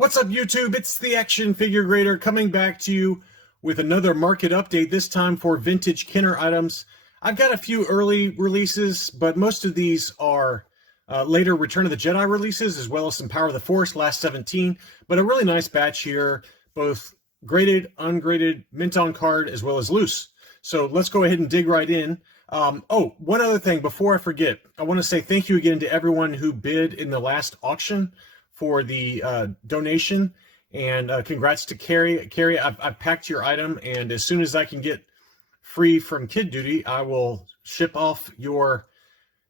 What's up, YouTube? It's the Action Figure Grader coming back to you with another market update, this time for vintage Kenner items. I've got a few early releases, but most of these are later Return of the Jedi releases, as well as some Power of the Force, last 17. But a really nice batch here, both graded, ungraded, mint on card, as well as loose. So let's go ahead and dig right in. Oh, one other thing before I forget, I want to say thank you again to everyone who bid in the last auction for the donation, and congrats to Carrie. Carrie, I've packed your item, and as soon as I can get free from kid duty, I will ship off your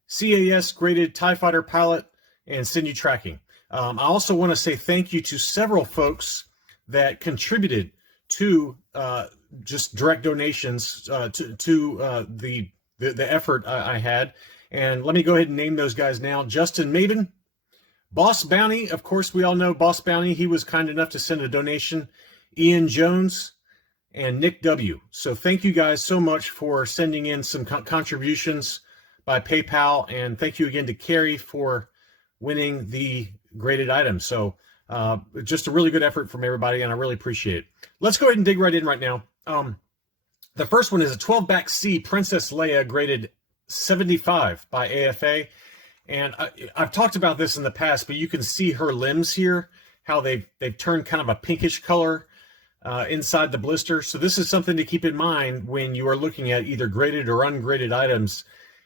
CAS graded TIE Fighter pilot and send you tracking. I also want to say thank you to several folks that contributed to just direct donations to the effort I had. And let me go ahead and name those guys now. Justin Maben, Boss Bounty, of course, we all know Boss Bounty. He was kind enough to send a donation. Ian Jones and Nick W. So thank you guys so much for sending in some contributions by PayPal. And thank you again to Carrie for winning the graded item. So just a really good effort from everybody, and I really appreciate it. Let's go ahead and dig right in right now. The first one is a 12-back C Princess Leia graded 75 by AFA. And I've talked about this in the past, but you can see her limbs here, how they've turned kind of a pinkish color inside the blister. So this is something to keep in mind when you are looking at either graded or ungraded items,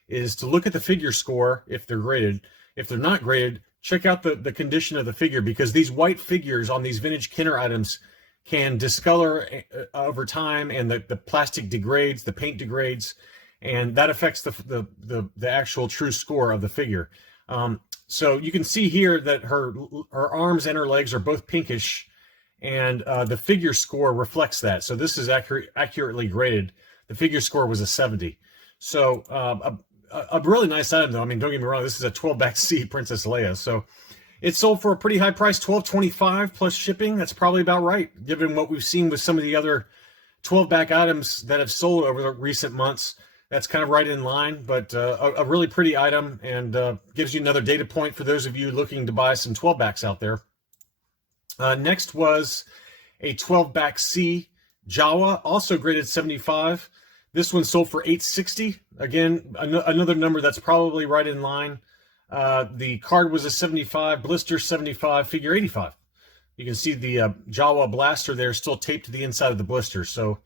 is to look at the figure score if they're graded. If they're not graded, check out the condition of the figure, because these white figures on these vintage Kenner items can discolor over time, and the plastic degrades, the paint degrades, and that affects the actual true score of the figure. So you can see here that her arms and her legs are both pinkish, and the figure score reflects that. So this is accurately graded. The figure score was a 70. So a really nice item, though. I mean, don't get me wrong, this is a 12-back C Princess Leia. So it sold for a pretty high price, $12.25 plus shipping. That's probably about right, given what we've seen with some of the other 12-back items that have sold over the recent months. That's kind of right in line, but a really pretty item, and gives you another data point for those of you looking to buy some 12-backs out there. Next was a 12-back C Jawa, also graded 75. This one sold for $860. Again, another number that's probably right in line. The card was a 75, blister 75, figure 85. You can see the Jawa blaster there still taped to the inside of the blister. So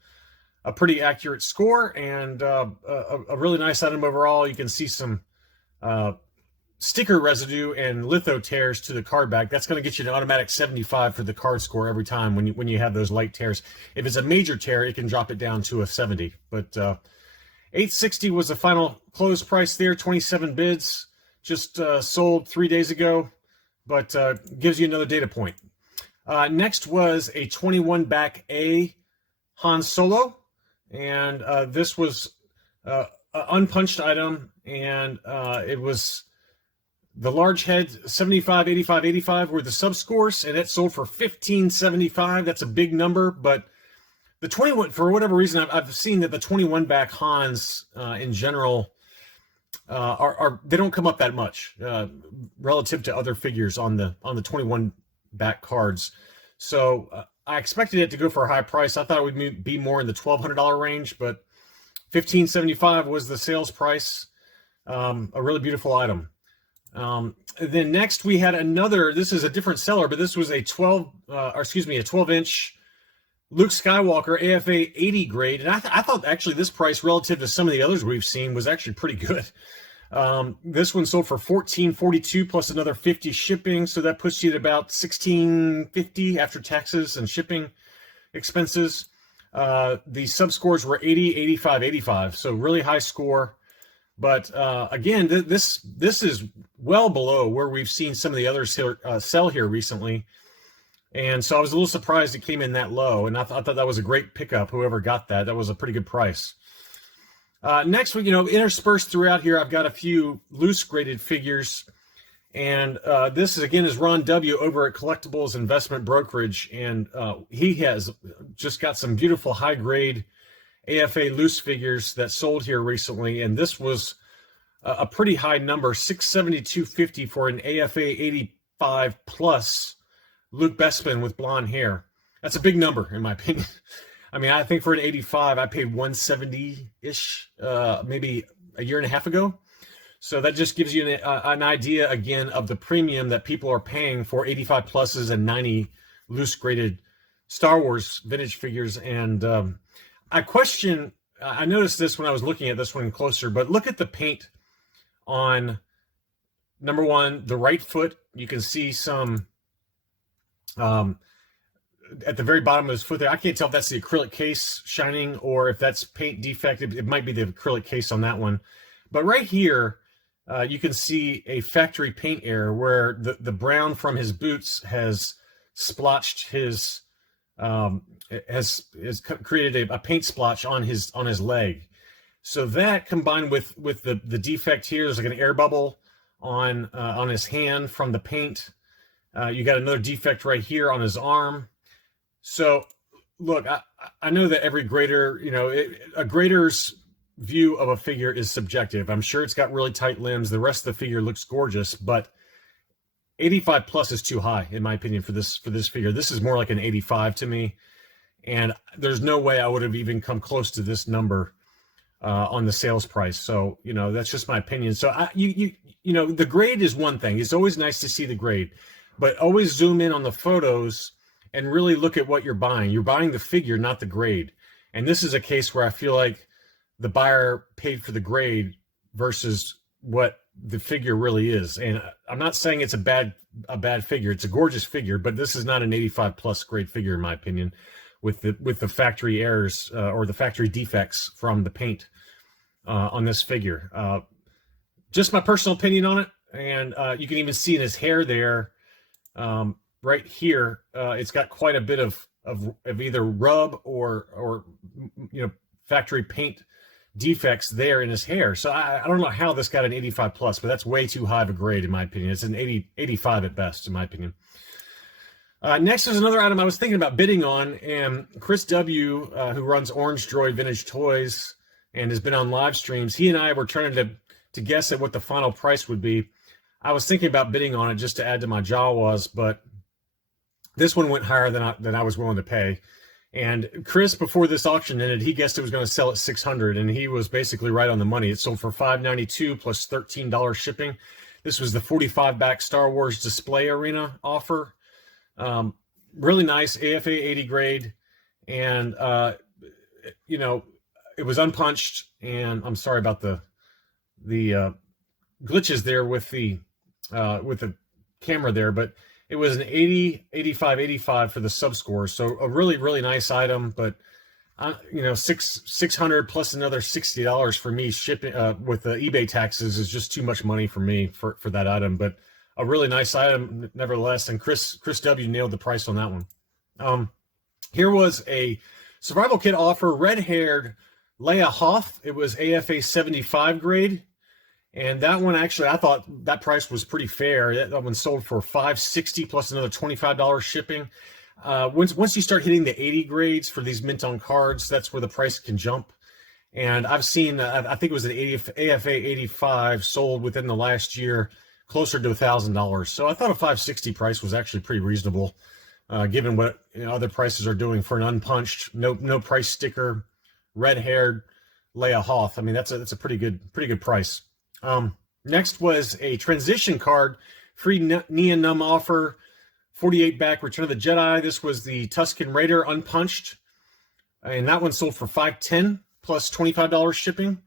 a pretty accurate score, and a really nice item overall. You can see some sticker residue and litho tears to the card back. That's going to get you an automatic 75 for the card score every time when you have those light tears. If it's a major tear, it can drop it down to a 70. But $860 was the final close price there. 27 bids, just sold 3 days ago, but gives you another data point. Next was a 21-back A Han Solo. And this was an unpunched item, and it was the large head 75, 85, 85 were the subscores, and it sold for $15.75. That's a big number, but the 21, for whatever reason, I've seen that the 21-back Hans in general they don't come up that much relative to other figures on the 21-back cards. So I expected it to go for a high price. I thought it would be more in the $1,200 range, but $15.75 was the sales price. A really beautiful item. Then next we had another. This is a different seller, but this was a 12-inch Luke Skywalker AFA 80 grade, and I thought actually this price relative to some of the others we've seen was actually pretty good. This one sold for $14.42 plus another $50 shipping, so that puts you at about $16.50 after taxes and shipping expenses. The subscores were 80, 85, 85, so really high score. But again, this is well below where we've seen some of the others sell here recently, and so I was a little surprised it came in that low. And I thought that was a great pickup. Whoever got that was a pretty good price. Next, interspersed throughout here, I've got a few loose graded figures, and this is Ron W. over at Collectibles Investment Brokerage, and he has just got some beautiful high grade AFA loose figures that sold here recently, and this was a pretty high number, $672.50 for an AFA 85 plus Luke Bespin with blonde hair. That's a big number, in my opinion. I mean, I think for an 85, I paid 170-ish, maybe a year and a half ago. So that just gives you an idea, again, of the premium that people are paying for 85 pluses and 90 loose graded Star Wars vintage figures. And I noticed this when I was looking at this one closer, but look at the paint on, number one, the right foot. You can see some at the very bottom of his foot there. I can't tell if that's the acrylic case shining or if that's paint defect. It might be the acrylic case on that one. But right here, you can see a factory paint error where the brown from his boots has splotched his, has created a paint splotch on his leg. So that combined with the defect here, there's like an air bubble on his hand from the paint. You got another defect right here on his arm. So look, I know that every grader, a grader's view of a figure is subjective. I'm sure it's got really tight limbs. The rest of the figure looks gorgeous, but 85 plus is too high, in my opinion, for this figure. This is more like an 85 to me. And there's no way I would have even come close to this number on the sales price. So, that's just my opinion. So the grade is one thing. It's always nice to see the grade, but always zoom in on the photos and really look at what you're buying. You're buying the figure, not the grade. And this is a case where I feel like the buyer paid for the grade versus what the figure really is. And I'm not saying it's a bad figure. It's a gorgeous figure, but this is not an 85 plus grade figure, in my opinion, with the factory errors or the factory defects from the paint on this figure. Just my personal opinion on it. And you can even see in his hair there, right here, it's got quite a bit of either rub or factory paint defects there in his hair. So I don't know how this got an 85 plus, but that's way too high of a grade, in my opinion. It's an 85 at best, in my opinion. Next is another item I was thinking about bidding on, and Chris W., who runs Orange Droid Vintage Toys and has been on live streams, he and I were trying to guess at what the final price would be. I was thinking about bidding on it just to add to my Jawas, but this one went higher than I was willing to pay. And Chris, before this auction ended, he guessed it was going to sell at $600, and he was basically right on the money. It sold for $592 plus $13 shipping. This was the 45 back Star Wars display arena offer. Really nice AFA 80 grade, and it was unpunched. And I'm sorry about the glitches there with the camera there, but it was an 80, 85, 85 for the sub score. So a really, really nice item, but $600 plus another $60 for me shipping with the eBay taxes is just too much money for me for that item. But a really nice item nevertheless. And Chris W. nailed the price on that one. Here was a survival kit offer, red-haired Leia Hoth. It was AFA 75 grade. And that one, actually, I thought that price was pretty fair. That one sold for $560 plus another $25 shipping. Once you start hitting the 80 grades for these mint on cards, that's where the price can jump. And I've seen, I think it was an AFA 85 sold within the last year, closer to $1,000. So I thought a $560 price was actually pretty reasonable, given what other prices are doing for an unpunched, no price sticker, red-haired Leia Hoth. I mean, that's a pretty good price. Next was a transition card, free Nia Num offer, 48 back Return of the Jedi. This was the Tusken Raider unpunched, and that one sold for $510 plus $25 shipping.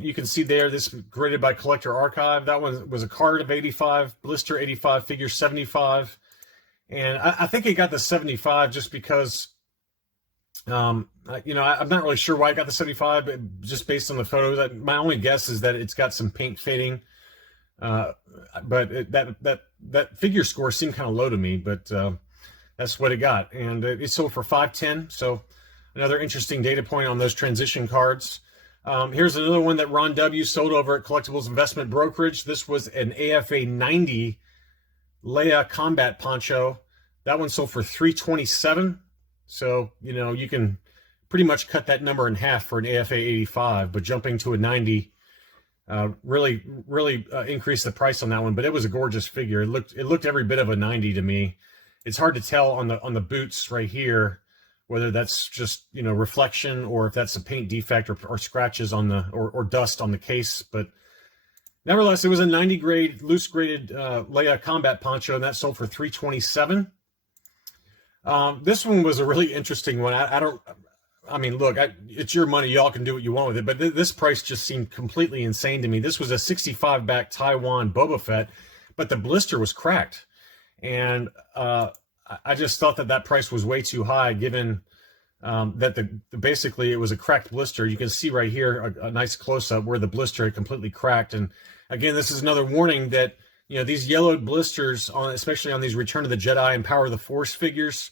You can see there, this was graded by Collector Archive. That one was a card of 85, blister 85, figure 75. And I think it got the 75 just because, I'm not really sure why I got the 75, but just based on the photos. My only guess is that it's got some paint fading. But that figure score seemed kind of low to me, but that's what it got. And it sold for $510. So another interesting data point on those transition cards. Here's another one that Ron W. sold over at Collectibles Investment Brokerage. This was an AFA 90 Leia Combat Poncho. That one sold for $327. So, you can pretty much cut that number in half for an AFA 85, but jumping to a 90 really increased the price on that one. But it was a gorgeous figure. It looked every bit of a 90 to me. it's hard to tell on the boots right here whether that's just, you know, reflection or if that's a paint defect or scratches on the or dust on the case. But nevertheless, it was a 90 grade loose graded Leia combat poncho, and that sold for $327. This one was a really interesting one. I mean, look, it's your money. Y'all can do what you want with it. But this price just seemed completely insane to me. This was a 65 back Taiwan Boba Fett, but the blister was cracked. And I just thought that price was way too high, given that basically it was a cracked blister. You can see right here a nice close-up where the blister had completely cracked. And again, this is another warning that, you know, these yellowed blisters, especially on these Return of the Jedi and Power of the Force figures,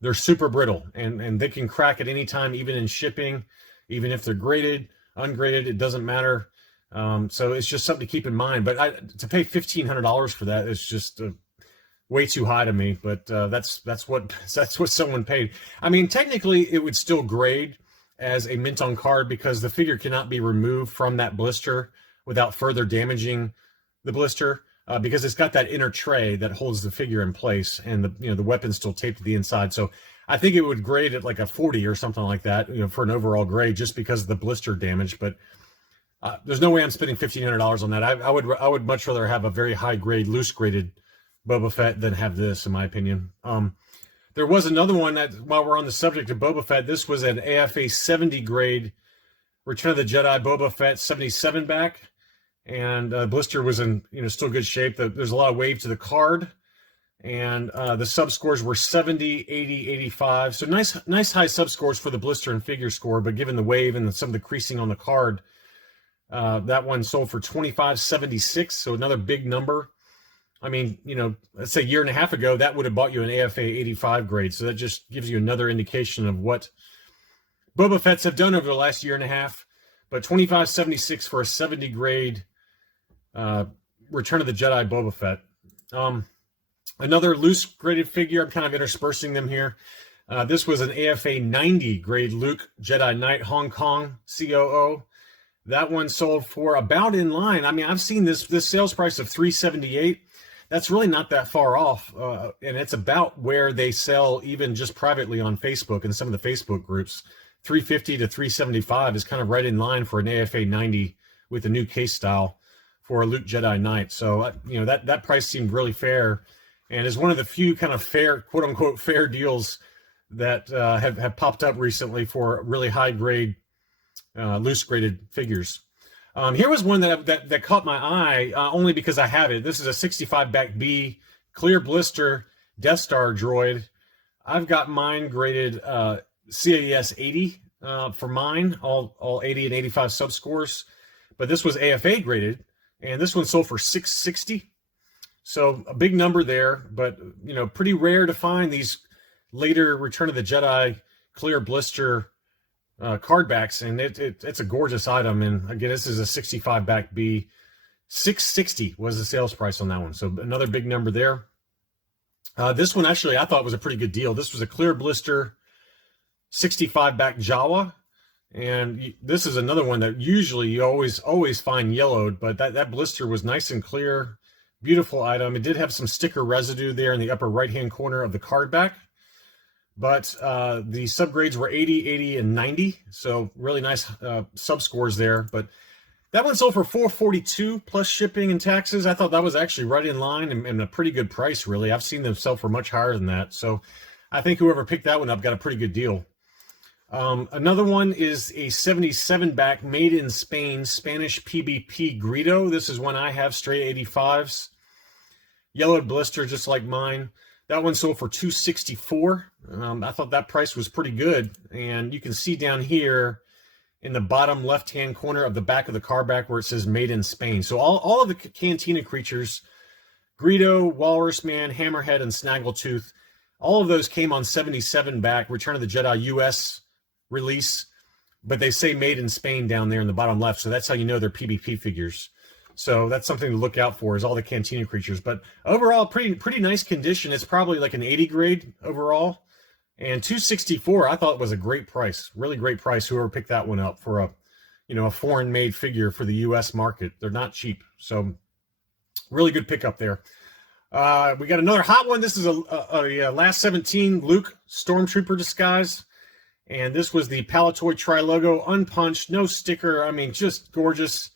they're super brittle, and they can crack at any time, even in shipping, even if they're graded, ungraded, it doesn't matter. So it's just something to keep in mind. But to pay $1,500 for that is just way too high to me. But that's what someone paid. I mean, technically, it would still grade as a mint on card because the figure cannot be removed from that blister without further damaging the blister. Because it's got that inner tray that holds the figure in place, and the weapon's still taped to the inside. So I think it would grade at like a 40 or something like that, you know, for an overall grade, just because of the blister damage. But there's no way I'm spending $1,500 on that. I would much rather have a very high grade, loose graded Boba Fett than have this, in my opinion. There was another one that, while we're on the subject of Boba Fett, this was an AFA 70 grade Return of the Jedi Boba Fett 77 back. And blister was in, you know, still good shape. There's a lot of wave to the card, and the sub scores were 70, 80, 85. So nice high sub scores for the blister and figure score. But given the wave and some of the creasing on the card, that one sold for $25.76. So another big number. I mean, you know, let's say a year and a half ago, that would have bought you an AFA 85 grade. So that just gives you another indication of what Boba Fetts have done over the last year and a half. But $25.76 for a 70 grade Return of the Jedi Boba Fett. Another loose graded figure. I'm kind of interspersing them here. This was an AFA 90 grade Luke Jedi Knight Hong Kong COO. That one sold for about in line. I mean, I've seen this sales price of $378. That's really not that far off, and it's about where they sell even just privately on Facebook and some of the Facebook groups. $350 to $375 is kind of right in line for an AFA 90 with the new case style for a Luke Jedi Knight. So, you know, that price seemed really fair, and is one of the few kind of fair, quote unquote, fair deals that have popped up recently for really high grade, loose graded figures. Here was one that caught my eye only because I have it. This is a 65 back B clear blister Death Star droid. I've got mine graded CAS 80 for mine, all 80 and 85 sub scores, but this was AFA graded, and this one sold for $660. So a big number there, but you know, pretty rare to find these later Return of the Jedi clear blister card backs, and it's a gorgeous item. And again, this is a 65 back B. $660 was the sales price on that one, so another big number there. This one actually I thought was a pretty good deal. This was a clear blister 65 back Jawa, and this is another one that usually you always find yellowed, but that blister was nice and clear, beautiful item. It did have some sticker residue there in the upper right hand corner of the card back, but the subgrades were 80, 80, and 90, so really nice sub scores there. But that one sold for $442 plus shipping and taxes. I thought that was actually right in line and a pretty good price, really. I've seen them sell for much higher than that, so I think whoever picked that one up got a pretty good deal. Another one is a 77 back made in Spain Spanish PBP Greedo. This is one I have, straight 85s. Yellowed blister just like mine. That one sold for $264. I thought that price was pretty good. And you can see down here in the bottom left-hand corner of the back of the car back where it says made in Spain. So all of the Cantina creatures, Greedo, Walrus Man, Hammerhead, and Snaggletooth, all of those came on 77 back Return of the Jedi US release, but they say made in Spain down there in the bottom left, so that's how you know they're PvP figures. So that's something to look out for, is all the Cantina creatures. But overall, pretty nice condition. It's probably like an 80 grade overall, and $264 I thought was a great price, really great price. Whoever picked that one up for a foreign made figure for the US market, they're not cheap. So really good pickup there. We got another hot one. This is a last 17 Luke Stormtrooper disguise. And this was the Palitoy Tri-Logo, unpunched, no sticker. I mean, just gorgeous.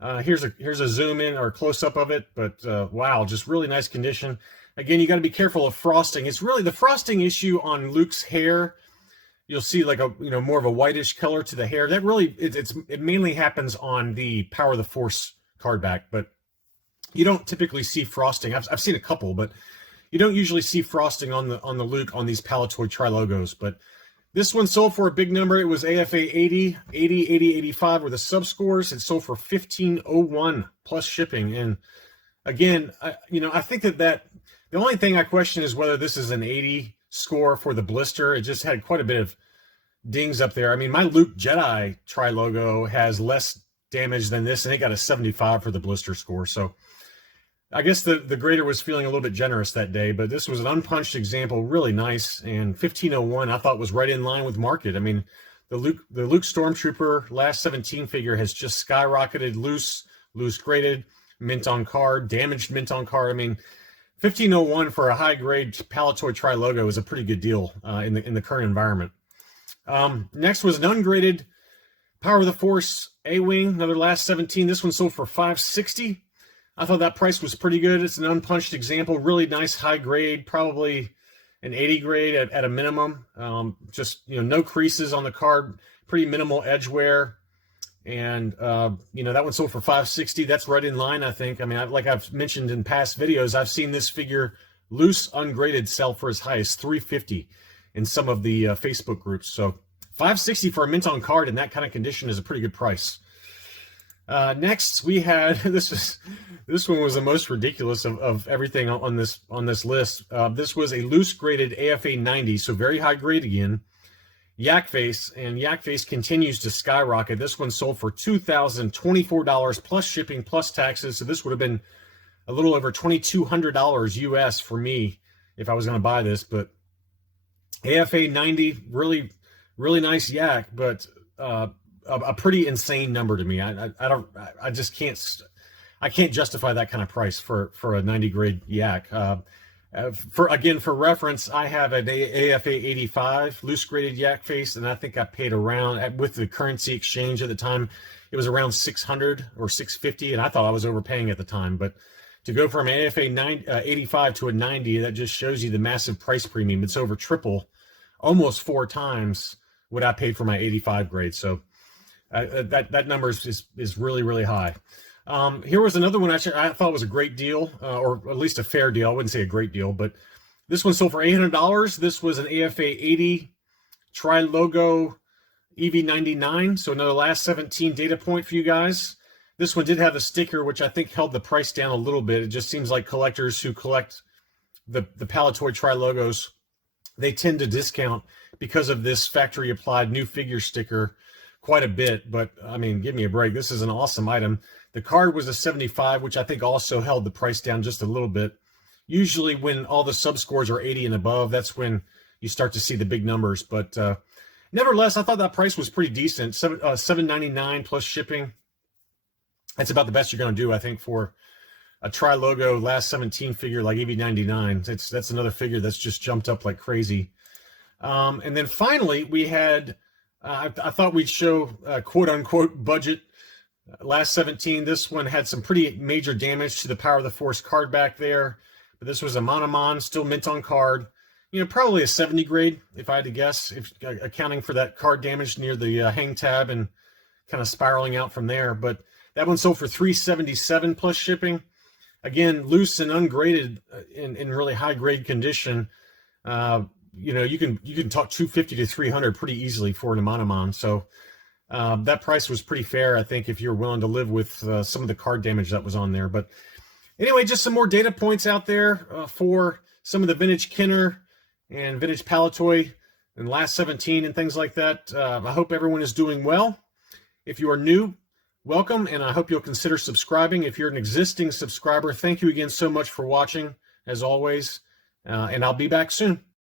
Here's a zoom in or close up of it, but wow, just really nice condition. Again, you got to be careful of frosting. It's really the frosting issue on Luke's hair. You'll see like a more of a whitish color to the hair. That really it mainly happens on the Power of the Force card back, but you don't typically see frosting. I've seen a couple, but you don't usually see frosting on the Luke on these Palitoy Tri-Logos. But this one sold for a big number. It was AFA 80, 80, 80, 85 were the sub scores. It sold for 1501 plus shipping. And again, I think that the only thing I question is whether this is an 80 score for the blister. It just had quite a bit of dings up there. I mean, my Luke Jedi Tri-Logo has less damage than this, and it got a 75 for the blister score. So I guess the grader was feeling a little bit generous that day, but this was an unpunched example, really nice, and 1501 I thought was right in line with market. I mean, the Luke Stormtrooper last 17 figure has just skyrocketed, loose graded, mint on card, damaged mint on card. I mean, 1501 for a high grade Palitoy Tri-Logo is a pretty good deal in the current environment. Next was an ungraded Power of the Force A-Wing, another last 17. This one sold for $560. I thought that price was pretty good. It's an unpunched example, really nice high grade, probably an 80 grade at a minimum. Just no creases on the card, pretty minimal edge wear, and that one sold for $560. That's right in line, I think. I mean, like I've mentioned in past videos, I've seen this figure loose ungraded sell for as high as $350 in some of the Facebook groups. So $560 for a mint on card in that kind of condition is a pretty good price. Next, we had this one was the most ridiculous of everything on this list. This was a loose graded AFA 90, so very high grade again. Yak Face, and Yak Face continues to skyrocket. This one sold for $2,024 plus shipping plus taxes. So this would have been a little over $2,200 US for me if I was going to buy this. But AFA 90, really, really nice yak, but a pretty insane number to me. I just can't justify that kind of price for a 90 grade yak. For reference, I have an AFA 85 loose graded Yak Face, and I think I paid around, with the currency exchange at the time, it was around 600 or 650, and I thought I was overpaying at the time. But to go from an AFA 85 to a 90, that just shows you the massive price premium. It's over triple, almost 4 times what I paid for my 85 grade. So that number is really, really high. Here was another one I thought was a great deal, or at least a fair deal. I wouldn't say a great deal, but this one sold for $800. This was an AFA 80 Tri-Logo EV99, so another last 17 data point for you guys. This one did have a sticker, which I think held the price down a little bit. It just seems like collectors who collect the Palitoy Tri-Logos, they tend to discount because of this factory applied new figure sticker quite a bit. But I mean, give me a break. This is an awesome item. The card was a 75, which I think also held the price down just a little bit. Usually when all the sub scores are 80 and above, that's when you start to see the big numbers. But nevertheless, I thought that price was pretty decent. $7.99 plus shipping. That's about the best you're going to do, I think, for a Tri-Logo last 17 figure like EV99. That's another figure that's just jumped up like crazy. And then finally, we had, I thought we'd show quote-unquote budget last 17. This one had some pretty major damage to the Power of the Force card back there. But this was a Monomon, still mint on card. Probably a 70 grade, if I had to guess, if accounting for that card damage near the hang tab and kind of spiraling out from there. But that one sold for $377 plus shipping. Again, loose and ungraded in really high grade condition. You can talk 250 to 300 pretty easily for an Monomon. So that price was pretty fair, I think, if you're willing to live with some of the card damage that was on there. But anyway, just some more data points out there for some of the vintage Kenner and vintage Palitoy and last 17 and things like that. I hope everyone is doing well. If you are new, welcome, and I hope you'll consider subscribing. If you're an existing subscriber, thank you again so much for watching, as always, and I'll be back soon.